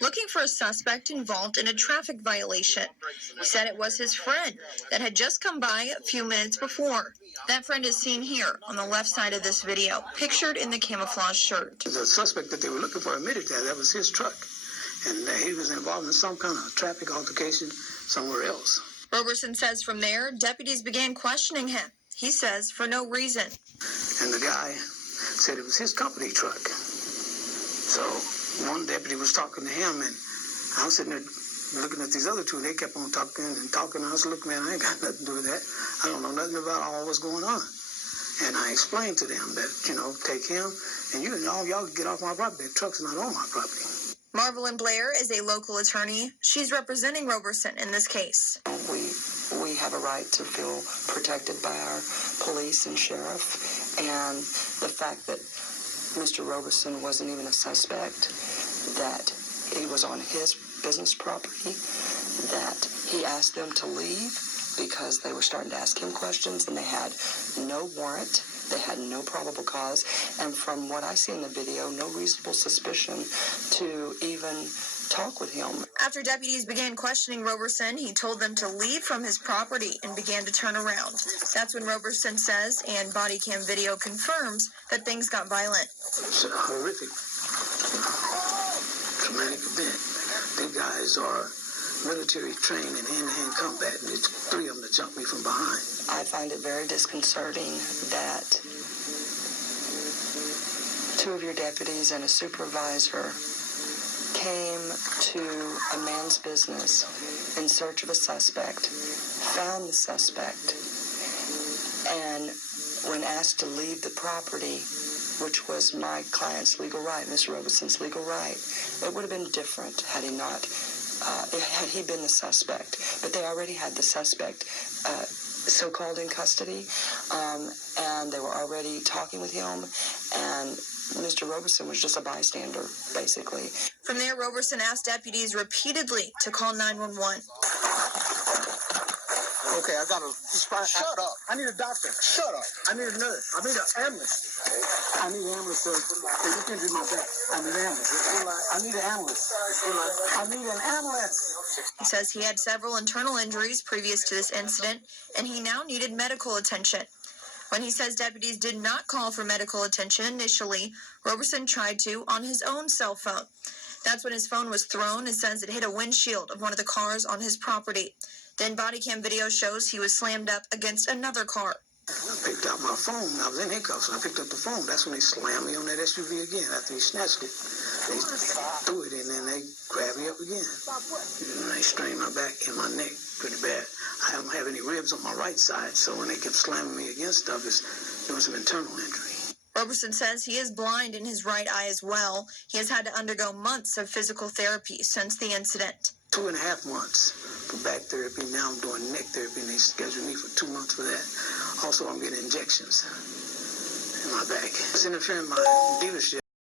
looking for a suspect involved in a traffic violation. He said it was his friend that had just come by a few minutes before. That friend is seen here on the left side of this video, pictured in the camouflage shirt. The suspect that they were looking for admitted that was his truck, and he was involved in some kind of traffic altercation somewhere else. Roberson says from there, deputies began questioning him. He says for no reason. And the guy said it was his company truck. So one deputy was talking to him, and I was sitting there looking at these other two, and they kept on talking and talking. I was looking, man, I ain't got nothing to do with that. I don't know nothing about all what's going on. And I explained to them that, take him, and y'all get off my property. The truck's not on my property. Marvelyn Blair is a local attorney. She's representing Roberson in this case. We have a right to feel protected by our police and sheriff, and the fact that Mr. Roberson wasn't even a suspect, that he was on his business property, that he asked them to leave because they were starting to ask him questions and they had no warrant, they had no probable cause, and from what I see in the video, no reasonable suspicion to even talk with him. After deputies began questioning Roberson, he told them to leave from his property and began to turn around. That's when Roberson says, and body cam video confirms, that things got violent. It's a horrific, traumatic event. These guys are military trained in hand-to-hand combat, and it's three of them that jumped me from behind. I find it very disconcerting that two of your deputies and a supervisor came to a man's business in search of a suspect, found the suspect, and when asked to leave the property, which was my client's legal right, Mr. Roberson's legal right, it would have been different had he not, had he been the suspect. But they already had the suspect so-called in custody, and they were already talking with him, and Mr. Roberson was just a bystander, basically. From there, Roberson asked deputies repeatedly to call 911. Okay, I got a... Shut up. I need a doctor. Shut up. I need a nurse. I need an ambulance. I need an ambulance, sir. You can do my back. I need an ambulance. I need an ambulance. I need an ambulance. He says he had several internal injuries previous to this incident, and he now needed medical attention. When he says deputies did not call for medical attention initially, Roberson tried to on his own cell phone. That's when his phone was thrown and says it hit a windshield of one of the cars on his property. Then body cam video shows he was slammed up against another car. I picked out my phone. I was in handcuffs, and I picked up the phone. That's when they slammed me on that SUV again after he snatched it. They threw it in, and they grabbed me up again. And they strained my back and my neck pretty bad. I don't have any ribs on my right side, so when they kept slamming me against stuff, it's doing some internal injury. Roberson says he is blind in his right eye as well. He has had to undergo months of physical therapy since the incident. 2.5 months for back therapy. Now I'm doing neck therapy, and they scheduled me for 2 months for that. Also, I'm getting injections in my back. It's interfering with my dealership.